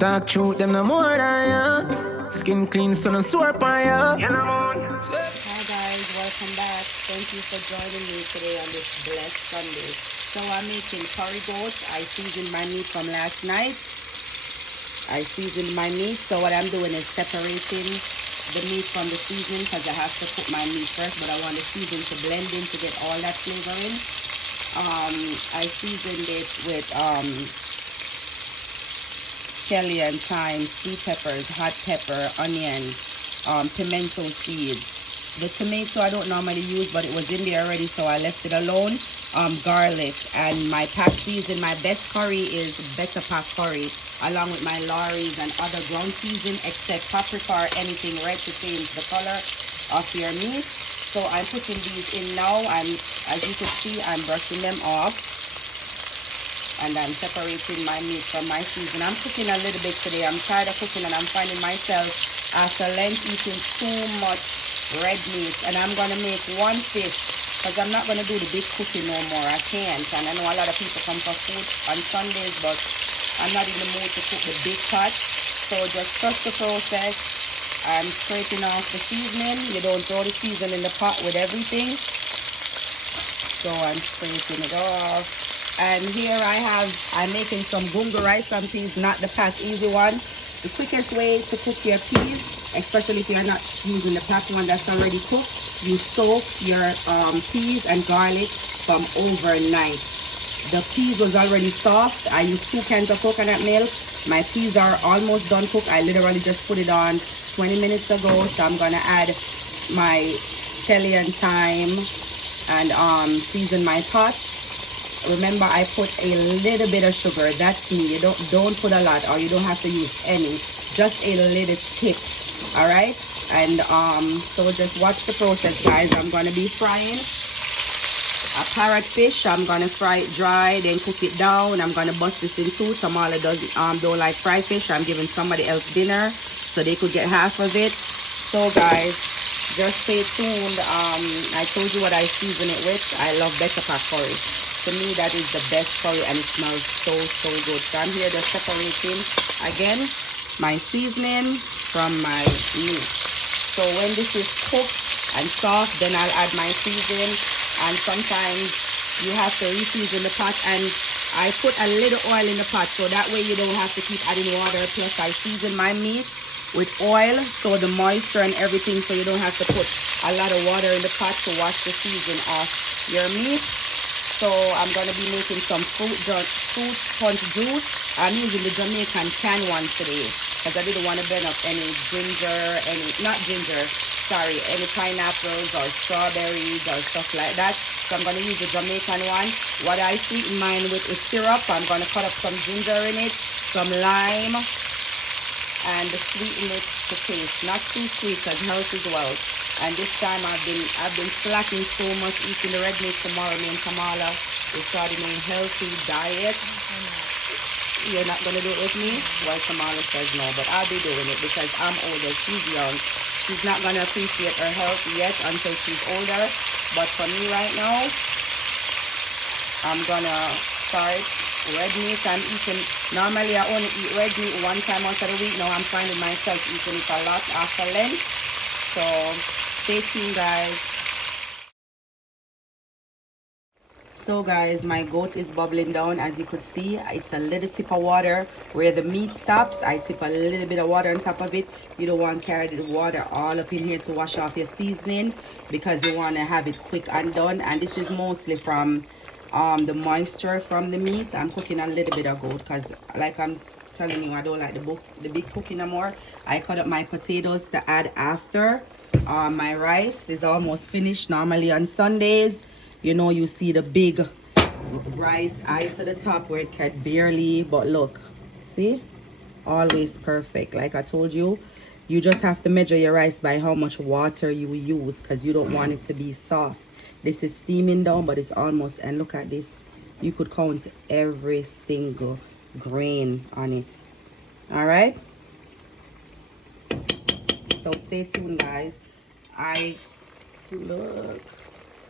Talk truth, them no more than ya. Skin clean, so no sore by ya. Hi guys, welcome back. Thank you for joining me today on this blessed Sunday. So I'm making curry goat. I seasoned my meat from last night. So what I'm doing is separating the meat from the seasoning because I have to cook my meat first, but I want the seasoning to blend in to get all that flavor in. I seasoned it with scallion and thyme, sweet peppers, hot pepper, onions, pimento seeds. The tomato I don't normally use, but it was in there already, so I left it alone. Garlic, and my pack season, my best curry is better pack curry, along with my Lorry's and other ground season, except paprika or anything red to change the color of your meat. So I'm putting these in now, and as you can see, I'm brushing them off. And I'm separating my meat from my season. I'm cooking a little bit today. I'm tired of cooking, and I'm finding myself after Lent eating too much red meat. And I'm going to make one fish because I'm not going to do the big cooking no more. I can't. And I know a lot of people come for food on Sundays, but I'm not in the mood to cook the big pot. So just trust the process. I'm scraping off the seasoning. You don't throw the seasoning in the pot with everything. So I'm scraping it off. And here I'm making some gungo rice and peas, not the pack easy one. The quickest way to cook your peas, especially if you're not using the pack one that's already cooked, you soak your peas and garlic from overnight. The peas was already soft. I used 2 cans of coconut milk. My peas are almost done cooked. I literally just put it on 20 minutes ago. So I'm gonna add my scallion thyme and season my pot. Remember, I put a little bit of sugar. That's me. You don't put a lot, or you don't have to use any. Just a little tip. All right. And so just watch the process, guys. I'm gonna be frying a parrotfish. I'm gonna fry it dry, then cook it down. I'm gonna bust this in two. Tamala don't like fried fish. I'm giving somebody else dinner so they could get half of it. So guys, just stay tuned. I told you what I season it with. I love better pack curry. To me, that is the best curry, and it smells so good. So I'm here just separating again my seasoning from my meat. So when this is cooked and soft, then I'll add my seasoning. And sometimes you have to re-season the pot, and I put a little oil in the pot so that way you don't have to keep adding water. Plus I season my meat with oil, so the moisture and everything, so you don't have to put a lot of water in the pot to wash the season off your meat. So I'm going to be making some fruit punch juice. I'm using the Jamaican can one today because I didn't want to burn up any any pineapples or strawberries or stuff like that. So I'm going to use the Jamaican one. What I sweeten mine with is syrup. I'm going to cut up some ginger in it, some lime, and sweeten it to taste. Not too sweet because health as well. And this time I've been slacking so much eating the red meat. Tomorrow me and Kamala is starting a healthy diet. You're not gonna do it with me? Well, Kamala says no, but I'll be doing it because I'm older. She's young. She's not gonna appreciate her health yet until she's older. But for me right now, I'm gonna start red meat. I'm eating, normally I only eat red meat 1 time out of the week. Now I'm finding myself eating it a lot after Lent. So stay tuned, guys. So guys, my goat is bubbling down. As you could see, it's a little tip of water where the meat stops. I tip a little bit of water on top of it. You don't want to carry the water all up in here to wash off your seasoning because you want to have it quick and done. And this is mostly from the moisture from the meat. I'm cooking a little bit of goat because, like I'm telling you, I don't like the big cooking no more. I cut up my potatoes to add after. My rice is almost finished. Normally on Sundays, you know, you see the big rice eye to the top where it can barely, but look, see, always perfect. Like I told you, you just have to measure your rice by how much water you use because you don't want it to be soft. This is steaming down, but it's almost, and look at this, you could count every single grain on it. All right, so stay tuned, guys. Look,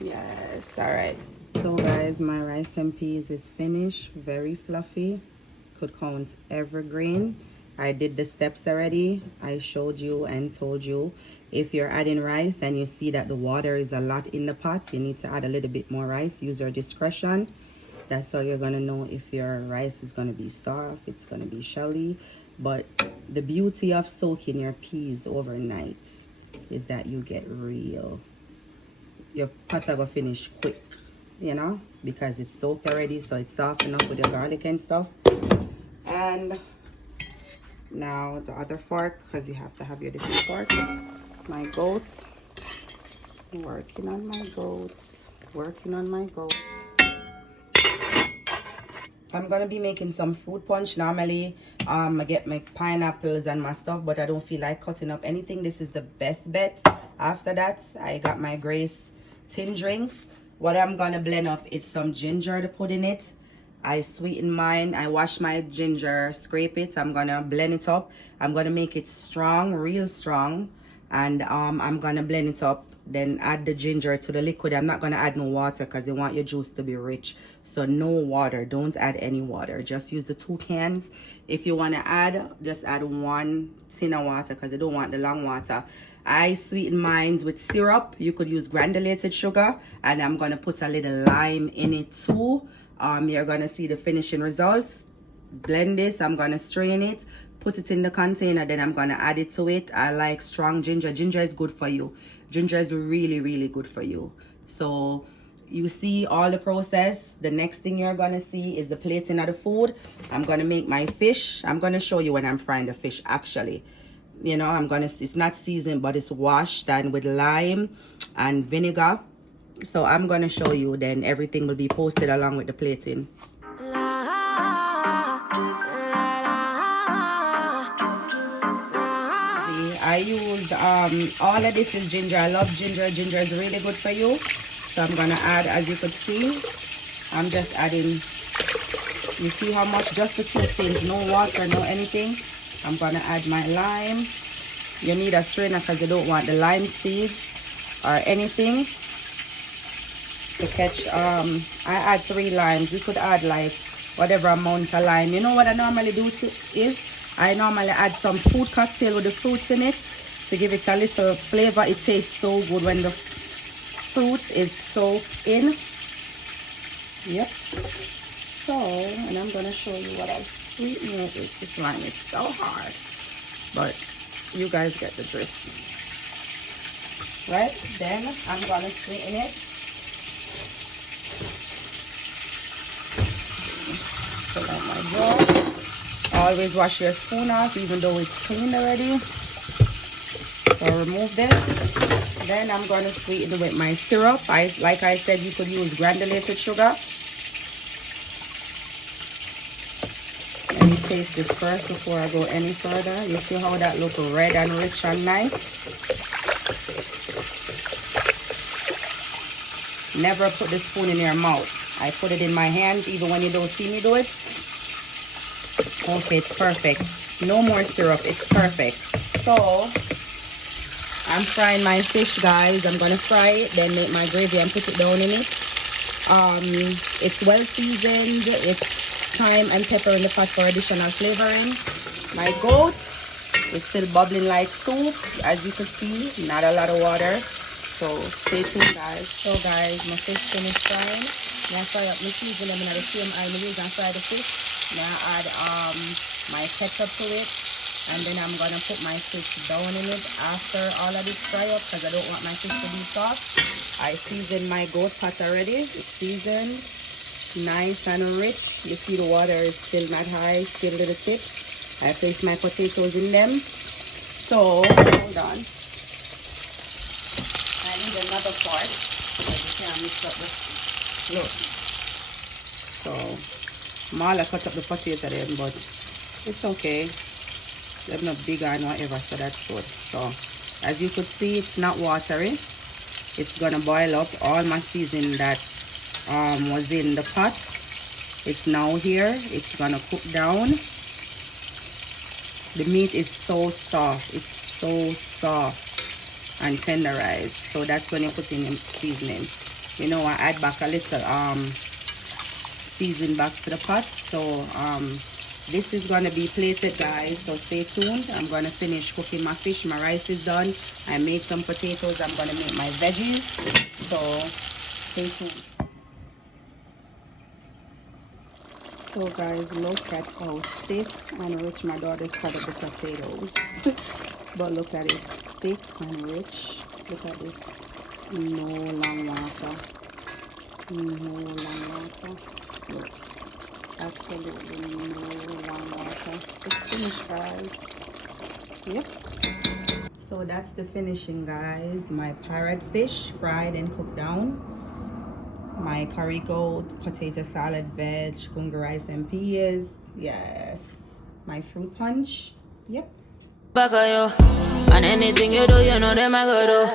yes, all right. So guys, my rice and peas is finished. Very fluffy. Could count every grain. I did the steps already. I showed you and told you. If you're adding rice and you see that the water is a lot in the pot, you need to add a little bit more rice. Use your discretion. That's how you're gonna know if your rice is gonna be soft, it's gonna be shelly. But the beauty of soaking your peas overnight is that you get real, your pot will finish quick, you know, because it's soaked already, so it's soft enough with your garlic and stuff. And now the other fork, because you have to have your different forks. My goat, working on my goat, working on my goat. I'm gonna be making some fruit punch. Normally I get my pineapples and my stuff, but I don't feel like cutting up anything. This is the best bet. After that, I got my Grace tin drinks. What I'm gonna blend up is some ginger to put in it. I sweeten mine. I wash my ginger, scrape it. I'm gonna blend it up. I'm gonna make it strong, real strong. And I'm gonna blend it up, then add the ginger to the liquid. I'm not gonna add no water because you want your juice to be rich, so no water. Don't add any water, just use the 2 cans. If you want to add, just add 1 tin of water because you don't want the long water. I sweeten mine with syrup. You could use granulated sugar, and I'm gonna put a little lime in it too. You're gonna see the finishing results. Blend this. I'm gonna strain it, put it in the container, then I'm gonna add it to it. I like strong ginger. Ginger is good for you. Ginger is really, really good for you. So you see all the process. The next thing you're gonna see is the plating of the food. I'm gonna make my fish. I'm gonna show you when I'm frying the fish actually. You know, it's not seasoned, but it's washed and with lime and vinegar. So I'm gonna show you, then everything will be posted along with the plating. I used all of this is ginger. I love ginger. Ginger is really good for you. So I'm gonna add, as you could see, I'm just adding, you see how much, just the 2 things, no water, no anything. I'm gonna add my lime. You need a strainer because you don't want the lime seeds or anything to catch. I add 3 limes. You could add like whatever amount of lime. You know what I normally do is I normally add some fruit cocktail with the fruits in it to give it a little flavor. It tastes so good when the fruit is soaked in. Yep. So, and I'm gonna show you what I sweeten it with. This lime is so hard, but you guys get the drift. Right? Then I'm gonna sweeten it. Put out my jar. Always wash your spoon off, even though it's cleaned already. So remove this. Then I'm going to sweeten it with my syrup. Like I said, you could use granulated sugar. Let me taste this first before I go any further. You see how that looks red and rich and nice? Never put the spoon in your mouth. I put it in my hands, even when you don't see me do it. Okay, it's perfect. No more syrup. It's perfect. So I'm frying my fish, guys. I'm gonna fry it, then make my gravy and put it down in it. It's well seasoned. It's thyme and pepper in the pot for additional flavoring. My goat is still bubbling like soup, as you can see. Not a lot of water. So stay tuned, guys. So guys, my fish finished frying. Now fry up my season them in the same oil I use and fry the fish. Now add my ketchup to it, and then I'm gonna put my fish down in it after all of this fry up because I don't want my fish to be soft. I seasoned my goat pot already. It's seasoned, nice and rich. You see the water is still not high, still to the tip. I place my potatoes in them. So hold on. I need another part. You can't mix up the look. So Mala cut up the potato then, but it's okay. They're not big or whatever, so that's good. So as you could see, it's not watery. It's gonna boil up. All my seasoning that was in the pot, it's now here. It's gonna cook down. The meat is so soft. It's so soft and tenderized. So that's when you put in seasoning. You know, I add back a little season back to the pot, so This is gonna be plated, guys, so stay tuned. I'm gonna finish cooking my fish. My rice is done. I made some potatoes. I'm gonna make my veggies, so stay tuned. So guys, look at how thick and rich my daughter's cut up the potatoes. But look at it, thick and rich. Look at this. No long water. No long water. Look. Absolutely no long water. It's finished, guys. Yep. So that's the finishing, guys. My parrot fish fried and cooked down. My curry goat, potato salad, veg, gunga rice and peas. Yes. My fruit punch. Yep. And anything you do, you know them I go do.